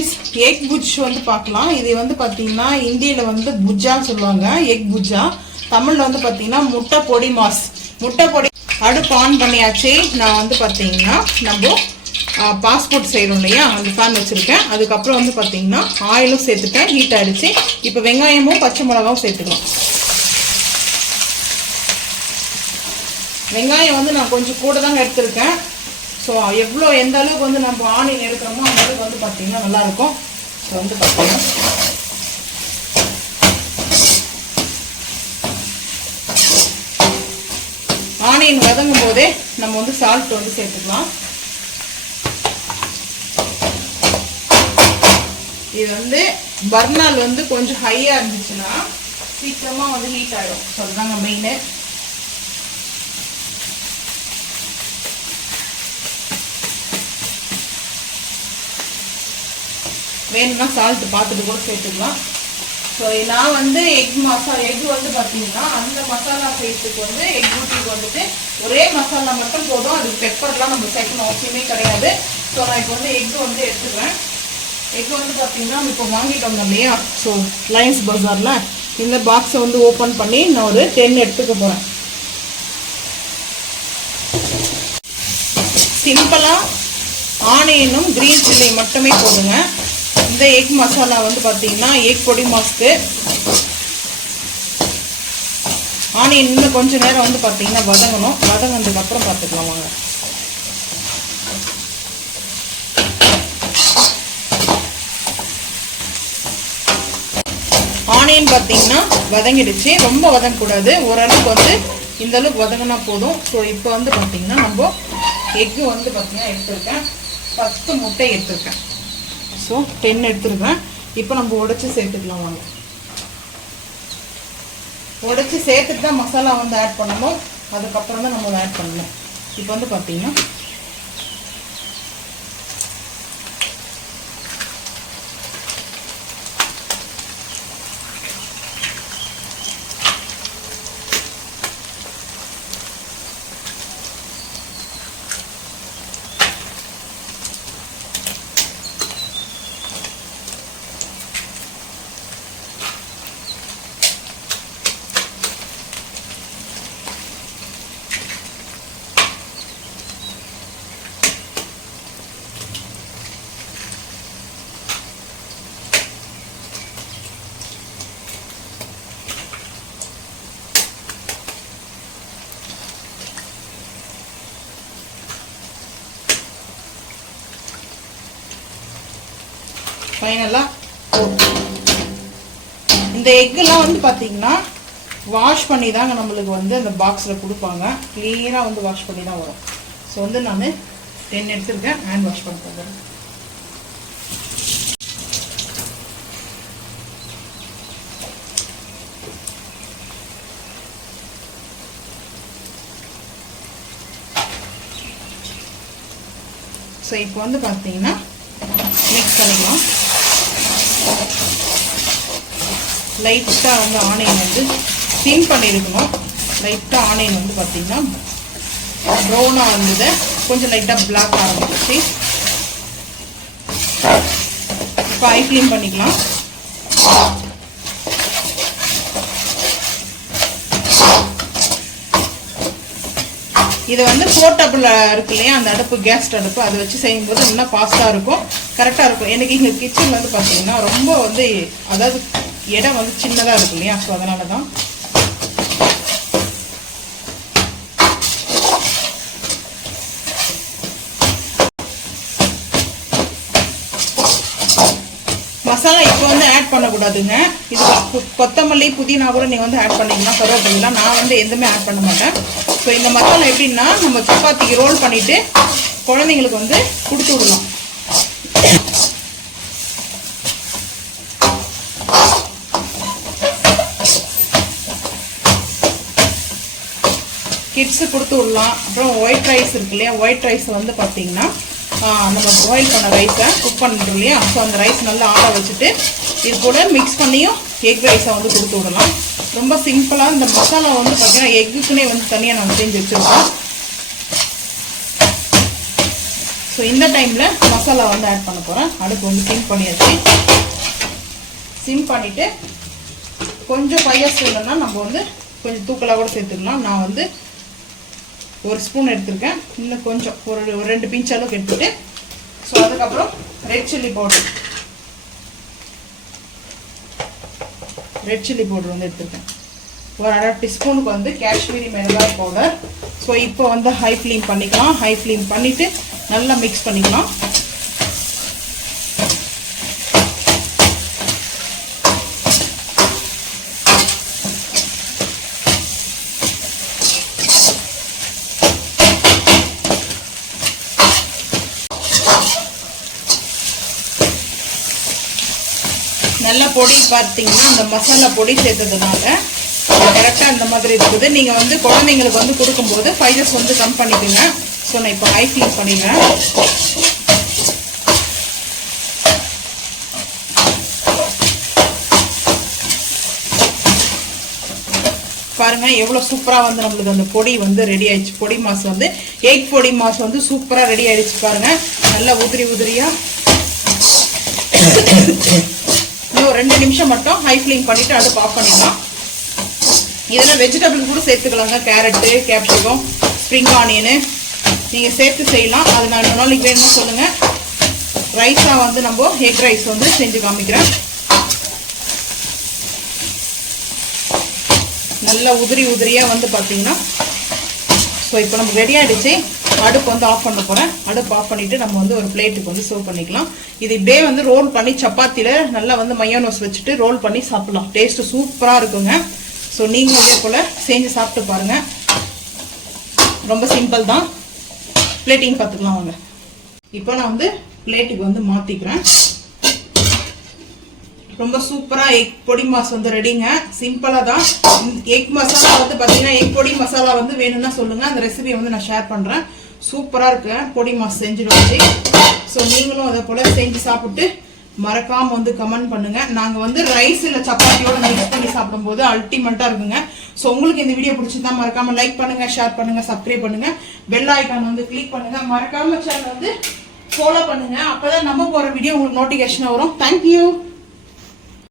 குட்டீஸ், எக் புஜ் வந்து பார்க்கலாம். இது வந்து பார்த்தீங்கன்னா இந்தியில வந்து புஜ்ஜான்னு சொல்லுவாங்க, எக் புஜ்ஜா. தமிழ்ல வந்து பார்த்தீங்கன்னா முட்டை பொடி மாஸ். முட்டை பொடி அடுப்பு ஆன் பண்ணியாச்சு. நான் வந்து பார்த்தீங்கன்னா நம்ம பாஸ்போர்ட் செய்கிறோம் இல்லையா, அந்த பேன் வச்சுருக்கேன். அதுக்கப்புறம் வந்து பார்த்தீங்கன்னா ஆயிலும் சேர்த்துட்டேன், ஹீட் ஆகிடுச்சு. இப்போ வெங்காயமும் பச்சை மிளகாவும் சேர்த்துக்கலாம். வெங்காயம் வந்து நான் கொஞ்சம் கூட தாங்க எடுத்துருக்கேன். ஸோ எவ்வளோ எந்த அளவுக்கு வந்து நம்ம ஆனியன் எடுக்கிறோமோ அந்த அளவுக்கு வந்து பார்த்தீங்கன்னா நல்லாயிருக்கும். ஸோ வந்து பார்த்தீங்கன்னா ஆனியன் வதங்கும் போதே நம்ம வந்து சால்ட் வந்து சேர்த்துக்கலாம். இது வந்து பர்னால் வந்து கொஞ்சம் ஹையாக இருந்துச்சுன்னா சீக்கிரமாக வந்து ஹீட் ஆகிடும். ஸோ அதுதாங்க மெயினு. வேணும்னா சால்ட் பார்த்துட்டு கூட சேர்த்துக்கலாம். ஸோ நான் வந்து எக் வந்து பார்த்தீங்கன்னா அந்த மசாலா செய்யறதுக்கு வந்து எக் ஊட்டிக்கு வந்துட்டு ஒரே மசாலா மட்டும் போதும். அதுக்கு பெப்பர்லாம் நம்ம சேர்க்கணும் அவசியமே கிடையாது. ஸோ நான் இப்போ வந்து எக் வந்து எடுத்துக்கிறேன். எக் வந்து பார்த்தீங்கன்னா இப்போ வாங்கிட்டு வந்தோம் இல்லையா, ஸோ லைன்ஸ் பஜாரில் இந்த பாக்ஸை வந்து ஓப்பன் பண்ணி நான் ஒரு 10 எடுத்துக்க போகிறேன். சிம்பிளாக ஆனியனும் க்ரீன் சில்லி மட்டுமே போடுங்க. இந்த எக் மசாலா வந்து பார்த்தீங்கன்னா எக் பொடி மாஸ்க்கு. ஆனியன் இன்னும் கொஞ்சம் நேரம் வந்து பார்த்தீங்கன்னா வதங்கணும். வதங்கினதுக்கப்புறம் பார்த்துக்கலாம் வாங்க. ஆனியன் பார்த்தீங்கன்னா வதங்கிடுச்சு. ரொம்ப வதங்கக்கூடாது, ஓரளவுக்கு வந்து இந்த அளவுக்கு வதங்கினா போதும். ஸோ இப்போ வந்து பார்த்தீங்கன்னா நம்ம எக்கு வந்து பார்த்தீங்கன்னா எடுத்துருக்கேன். 10 முட்டை எடுத்துருக்கேன். ஸோ 10 எடுத்துருக்கேன். இப்போ நம்ம உடைச்சி சேர்த்துக்கலாம் வாங்க. உடைச்சி சேர்த்துட்டு தான் மசாலா வந்து ஆட் பண்ணணும். அதுக்கப்புறம் தான் நம்ம ஆட் பண்ணணும். இப்போ வந்து பார்த்தீங்கன்னா ஃபைனலாக இந்த எக்கெல்லாம் வந்து பார்த்தீங்கன்னா வாஷ் பண்ணி தாங்க நம்மளுக்கு வந்து அந்த பாக்ஸில் கொடுப்பாங்க. கிளியராக வந்து வாஷ் பண்ணி தான் வரும். ஸோ வந்து நான் 10 எடுத்துருக்கேன். ஹேண்ட் வாஷ் பண்ண போகிறேன். ஸோ இப்போ வந்து பார்த்தீங்கன்னா மிக்ஸ் பண்ணிக்கலாம். லைட்டாக வந்து ஆனியன் வந்து ஸ்டீம் பண்ணியிருக்கணும். லைட்டாக ஆனியன் வந்து பார்த்தீங்கன்னா ப்ரௌனாக இருந்தது, கொஞ்சம் லைட்டாக பிளாக் ஆரம்பிச்சு. இப்போ ஐ க்ளீன் பண்ணிக்கலாம். இது வந்து போர்ட்டபிள் இருக்கு இல்லையா, அந்த அடுப்பு கேஸ் அடுப்பு, அதை வச்சு செய்யும்போது இன்னும் ஃபாஸ்ட்டாக இருக்கும், கரெக்டாக இருக்கும். எனக்கு இங்கே கிச்சன் வந்து பார்த்தீங்கன்னா ரொம்ப வந்து அதாவது இடம் வந்து சின்னதாக இருக்கும் இல்லையா, ஸோ அதனால தான். மசாலா இப்போ வந்து ஆட் பண்ணக்கூடாதுங்க. இது கொத்தமல்லி புதினா கூட நீங்கள் வந்து ஆட் பண்ணிக்கலாம், கருவேப்பிலாம். நான் வந்து எதுவுமே ஆட் பண்ண மாட்டேன். ஸோ இந்த மசாலா எப்படின்னா நம்ம சப்பாத்திக்கு ரோல் பண்ணிவிட்டு குழந்தைங்களுக்கு வந்து கொடுத்து விடலாம். கிட்ஸு கொடுத்து விடலாம். அப்புறம் ஒயிட் ரைஸ் இருக்கு இல்லையா, ஒயிட் ரைஸ் வந்து பார்த்தீங்கன்னா நம்ம பாயில் பண்ண ரைஸை குக் பண்ணுறோம் இல்லையா, ஸோ அந்த ரைஸ் நல்லா ஆற வச்சுட்டு இது கூட மிக்ஸ் பண்ணியும் எக் ரைஸை வந்து கொடுத்து விடலாம். ரொம்ப சிம்பிளாக இந்த மசாலா வந்து பார்த்தீங்கன்னா எக்குக்குன்னே வந்து தனியாக நம்ம செஞ்சு வச்சுருக்கோம். ஸோ ஸோ இந்த டைமில் மசாலா வந்து ஆட் பண்ண போகிறேன். அடுப்பு வந்து சிம் பண்ணியாச்சு. சிம் பண்ணிவிட்டு கொஞ்சம் பையஸ் இல்லைன்னா நம்ம வந்து கொஞ்சம் தூக்கலாக கூட சேர்த்துக்கலாம். நான் வந்து 1 ஸ்பூன் எடுத்துருக்கேன். இன்னும் கொஞ்சம் ஒரு 2 பிஞ்ச் அளவுக்கு எடுத்துட்டு ஸோ அதுக்கப்புறம் ரெட் சில்லி பவுடர் வந்து எடுத்துருக்கேன். ஒரு 1/2 டீஸ்பூனுக்கு வந்து காஷ்மீரி மிளகாய் பவுடர். ஸோ இப்போ வந்து ஹை ஃப்ளேம் பண்ணிக்கலாம். ஹை ஃப்ளேம் பண்ணிவிட்டு நல்லா மிக்ஸ் பண்ணிக்கலாம். நல்ல பொடி பார்த்தீங்கன்னா அந்த மசாலா பொடி சேர்த்ததுனால கரெக்டாக இந்த மாதிரி இருக்குது. நீங்கள் வந்து குழந்தைங்களுக்கு வந்து கொடுக்கும்போது ஸ்பைசஸ் வந்து கம் பண்ணிக்கோங்க. ஸோ நான் இப்போ ஹை ஃப்ளேம் பண்ணிடுறேன். பாருங்கள் எவ்வளோ சூப்பராக வந்து நம்மளுக்கு அந்த பொடி வந்து ரெடி ஆயிடுச்சு. பொடி மாஸ் வந்து எக் பொடி மாஸ் வந்து சூப்பராக ரெடி ஆயிடுச்சு. பாருங்கள் நல்லா உதிரியாக இன்னும் 2 நிமிஷம் மட்டும் ஹை ஃப்ளேம் பண்ணிவிட்டு அடுப்பு ஆஃப் பண்ணிடலாம். இதெல்லாம் வெஜிடபிள் கூட சேர்த்துக்கலாங்க. கேரட்டு, கேப்சிகம், ஸ்ப்ரிங் ஆனியனு நீங்கள் சேர்த்து செய்யலாம். அது நான் இன்னொரு நாளைக்கு வேணும்னு சொல்லுங்கள். ரைஸாக வந்து நம்ம எக் ரைஸ் வந்து செஞ்சு காமிக்கிறேன். நல்லா உதிரியாக வந்து பார்த்தீங்கன்னா ஸோ இப்போ நம்ம ரெடி ஆகிடுச்சு. அடுப்பு வந்து ஆஃப் பண்ண போகிறேன். அடுப்பு ஆஃப் பண்ணிவிட்டு நம்ம வந்து ஒரு பிளேட்டுக்கு வந்து சர்வ் பண்ணிக்கலாம். இது இப்படியே வந்து ரோல் பண்ணி சப்பாத்தியில் நல்லா வந்து மயோனோஸ் வச்சுட்டு ரோல் பண்ணி சாப்பிடலாம். டேஸ்ட்டு சூப்பராக இருக்குங்க. ஸோ நீங்களும் இதே போல் செஞ்சு சாப்பிட்டு பாருங்கள். ரொம்ப சிம்பிள் தான். பிளேட்டிங் பார்த்துக்கலாம் வாங்க. இப்போ நான் வந்து பிளேட்டுக்கு வந்து மாற்றிக்கிறேன். ரொம்ப சூப்பராக எக் பொடி மாஸ் வந்து ரெடிங்க. சிம்பிளாக தான். எக் மசாலா வந்து பார்த்தீங்கன்னா எக் பொடி மசாலா வந்து வேணும்னா சொல்லுங்கள். அந்த ரெசிபியை வந்து நான் ஷேர் பண்ணுறேன். சூப்பராக இருக்கு பொடி மாஸ் செஞ்சுட்டு வச்சு. ஸோ நீங்களும் அதை போல் செஞ்சு சாப்பிட்டு மறக்காமல் வந்து கமெண்ட் பண்ணுங்கள். நாங்கள் வந்து ரைஸ் இல்லை சப்பாத்தியோட மிக்ஸ் பண்ணி சாப்பிடும்போது அல்டிமேட்டாக இருக்குங்க. ஸோ உங்களுக்கு இந்த வீடியோ பிடிச்சிருந்தா மறக்காமல் லைக் பண்ணுங்கள், ஷேர் பண்ணுங்கள், சப்ஸ்கிரைப் பண்ணுங்கள், பெல் ஐக்கான் வந்து கிளிக் பண்ணுங்கள். மறக்காமல் சேனல் வந்து ஃபாலோ பண்ணுங்கள். அப்போ தான் நம்ம போகிற வீடியோ உங்களுக்கு நோட்டிஃபிகேஷன் வரும். தேங்க்யூ.